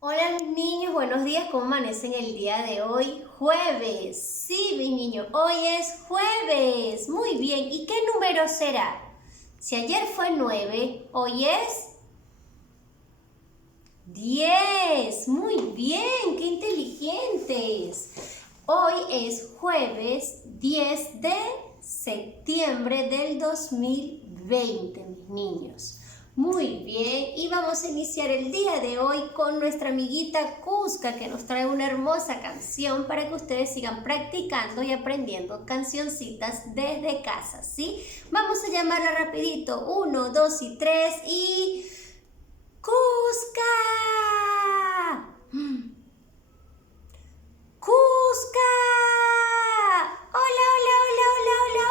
Hola mis niños, buenos días, ¿cómo amanecen el día de hoy? Jueves, sí mis niños, hoy es jueves, muy bien, ¿y qué número será? Si ayer fue 9, hoy es 10, muy bien, qué inteligentes. Hoy es jueves 10 de septiembre del 2020, mis niños. Muy bien, y vamos a iniciar el día de hoy con nuestra amiguita Cusca, que nos trae una hermosa canción para que ustedes sigan practicando y aprendiendo cancioncitas desde casa, ¿sí? Vamos a llamarla rapidito, 1, 2 y 3 y... ¡Cusca! ¡Cusca! Hola, hola, hola, hola, hola,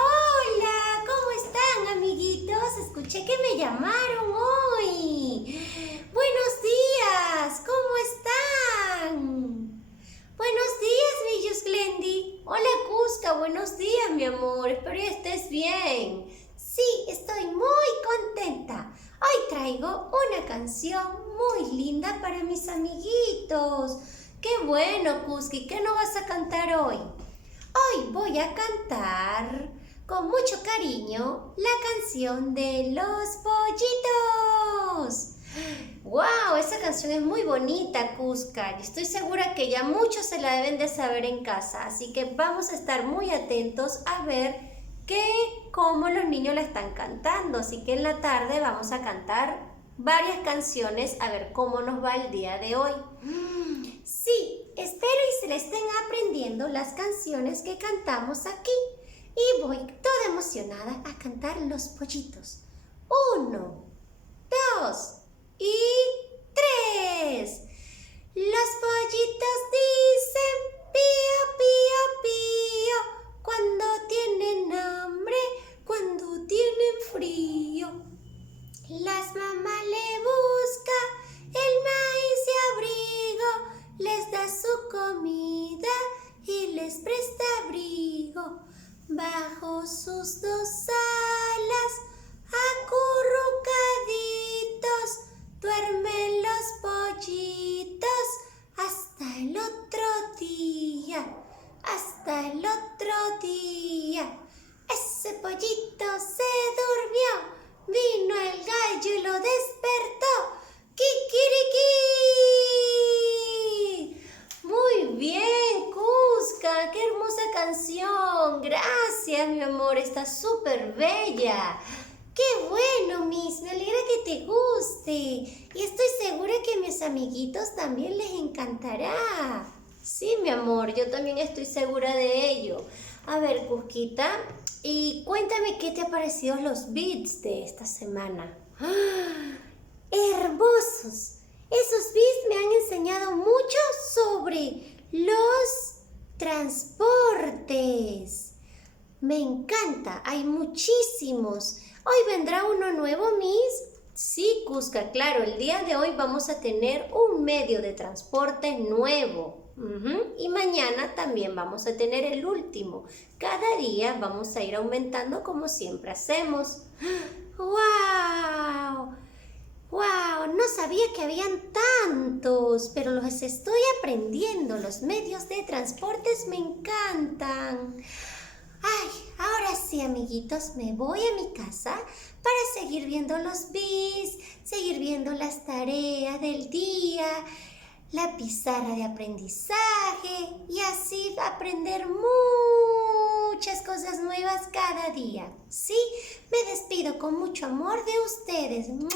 hola. ¿Cómo están, amiguitos? Escuché que me llamaron hoy. Buenos días, ¿cómo están? Buenos días, mi Yusglendi. Hola, Cusca, buenos días, mi amor. Espero que estés bien. Sí, estoy muy contenta. Hoy traigo una canción muy linda para mis amiguitos. ¡Qué bueno, Kuski! ¿Qué no vas a cantar hoy? Hoy voy a cantar con mucho cariño la canción de los pollitos. ¡Wow! Esa canción es muy bonita, Cusca. Y estoy segura que ya muchos se la deben de saber en casa. Así que vamos a estar muy atentos a ver cómo los niños la están cantando. Así que en la tarde vamos a cantar varias canciones a ver cómo nos va el día de hoy. Sí, espero y se le estén aprendiendo las canciones que cantamos aquí. Y voy toda emocionada a cantar los pollitos. 1, 2 y 3. Los pollitos dicen pío, pío, pío cuando tienen hambre, cuando tienen frío. Las mamás le busca el maíz de abrigo, les da su comida y les presta abrigo. Bajo sus dos alas, acurrucaditos, duermen los pollitos hasta el otro día, hasta el otro día. Ese pollito se durmió, vino el gallo y lo despertó. ¡Kikiriki! Muy bien, Cusca, qué hermosa canción. Gracias, mi amor, está súper bella. ¡Qué bueno, Miss! Me alegra que te guste. Y estoy segura que a mis amiguitos también les encantará. Sí, mi amor, yo también estoy segura de ello. A ver, Cusquita, y cuéntame qué te ha parecido los beats de esta semana. ¡Ah! ¡Hermosos! Esos beats me han enseñado mucho sobre los transportes. Me encanta, hay muchísimos. ¿Hoy vendrá uno nuevo, Miss? Sí, Cusca, claro, el día de hoy vamos a tener un medio de transporte nuevo. Y mañana también vamos a tener el último. Cada día vamos a ir aumentando como siempre hacemos. ¡Wow! ¡Wow! No sabía que habían tantos, pero los estoy aprendiendo. Los medios de transportes me encantan. Ay, ahora sí, amiguitos, me voy a mi casa para seguir viendo los bis, seguir viendo las tareas del día, la pizarra de aprendizaje y así aprender muchas cosas nuevas cada día. Sí, me despido con mucho amor de ustedes. ¡Mua,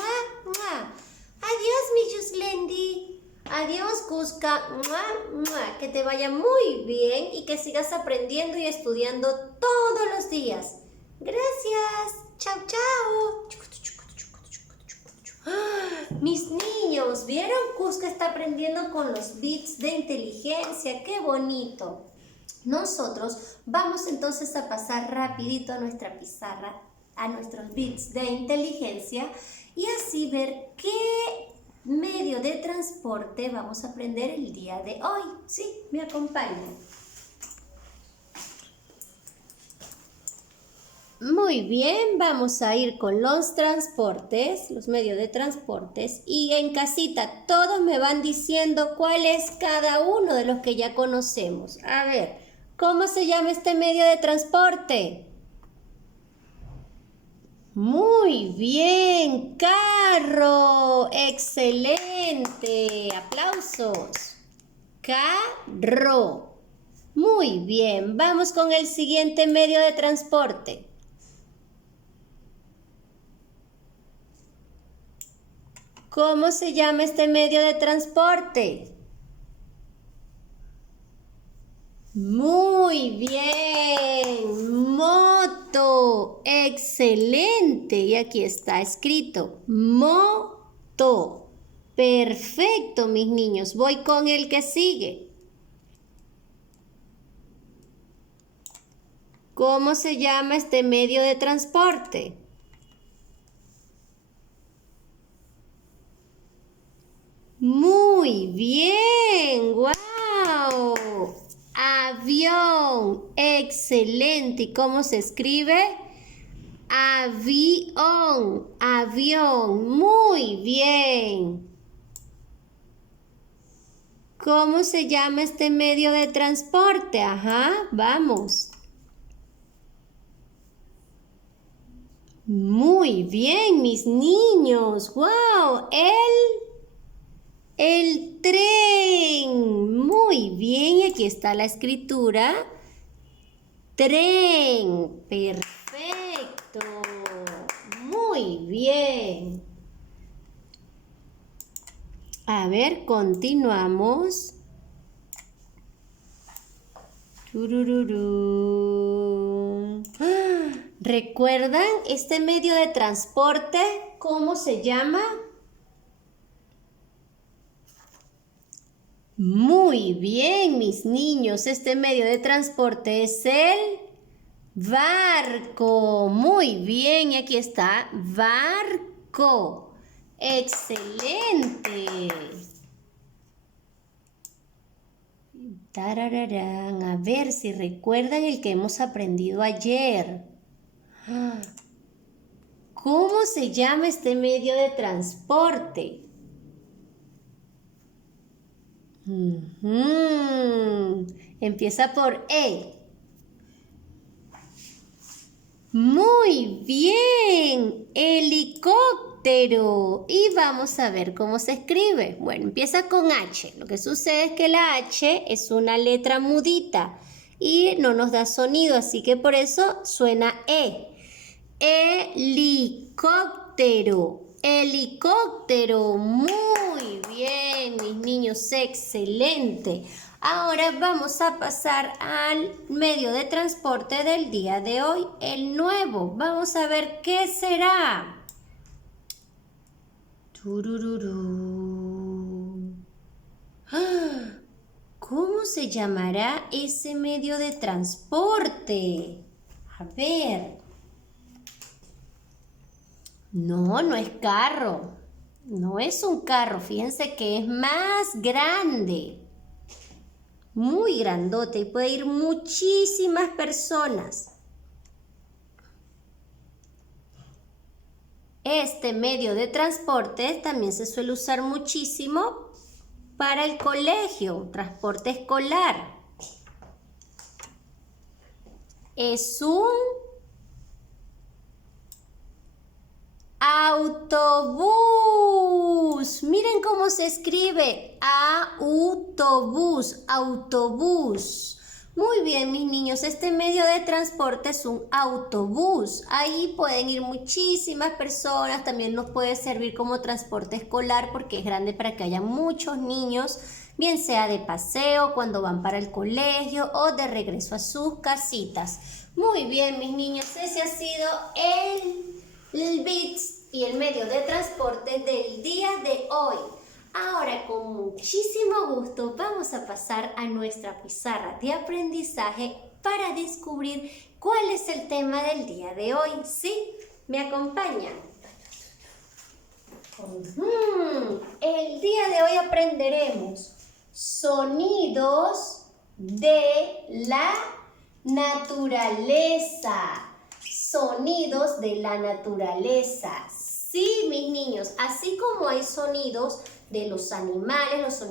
mua! Adiós, mi Yuslendi. Adiós, Cusca. ¡Mua, mua! Que te vaya muy bien y que sigas aprendiendo y estudiando todos los días. Gracias. Chao, chao. Mis niños, ¿vieron? Cusca está aprendiendo con los bits de inteligencia. ¡Qué bonito! Nosotros vamos entonces a pasar rapidito a nuestra pizarra, a nuestros bits de inteligencia y así ver qué medio de transporte vamos a aprender el día de hoy. ¿Sí? ¿Me acompañan? Muy bien, vamos a ir con los transportes, los medios de transportes. Y en casita todos me van diciendo cuál es cada uno de los que ya conocemos. A ver, ¿cómo se llama este medio de transporte? Muy bien, carro. Excelente. Aplausos. Carro. Muy bien, vamos con el siguiente medio de transporte. ¿Cómo se llama este medio de transporte? Muy bien, moto, excelente. Y aquí está escrito, moto. Perfecto, mis niños. Voy con el que sigue. ¿Cómo se llama este medio de transporte? Muy bien, ¡wow! Avión, excelente. ¿Y cómo se escribe? Avión, avión, muy bien. ¿Cómo se llama este medio de transporte? Ajá, vamos. Muy bien, mis niños. ¡Wow! El tren. Muy bien, y aquí está la escritura. Tren. Perfecto. Muy bien. A ver, continuamos. Turururú. ¿Recuerdan este medio de transporte? ¿Cómo se llama? Muy bien, mis niños. Este medio de transporte es el barco. Muy bien, y aquí está, barco. Excelente. Tarararán. A ver si recuerdan el que hemos aprendido ayer. ¿Cómo se llama este medio de transporte? Empieza por E. Muy bien, helicóptero. Y vamos a ver cómo se escribe. Bueno, empieza con H. Lo que sucede es que la H es una letra mudita y no nos da sonido, así que por eso suena E. Helicóptero. Helicóptero. Muy bien, mis niños, excelente. Ahora vamos a pasar al medio de transporte del día de hoy, el nuevo. Vamos a ver qué será. Turururú. ¿Cómo se llamará ese medio de transporte? A ver. No, no es carro. No es un carro. Fíjense que es más grande. Muy grandote y puede ir muchísimas personas. Este medio de transporte también se suele usar muchísimo para el colegio, transporte escolar. Es un autobús. Miren cómo se escribe. Autobús, autobús. Muy bien, mis niños, este medio de transporte es un autobús. Ahí pueden ir muchísimas personas. También nos puede servir como transporte escolar porque es grande para que haya muchos niños, bien sea de paseo, cuando van para el colegio o de regreso a sus casitas. Muy bien, mis niños, ese ha sido el bits y el medio de transporte del día de hoy. Ahora, con muchísimo gusto, vamos a pasar a nuestra pizarra de aprendizaje para descubrir cuál es el tema del día de hoy. ¿Sí? ¿Me acompañan? El día de hoy aprenderemos sonidos de la naturaleza. sonidos de la naturaleza. Sí, mis niños, así como hay sonidos de los animales, los sonidos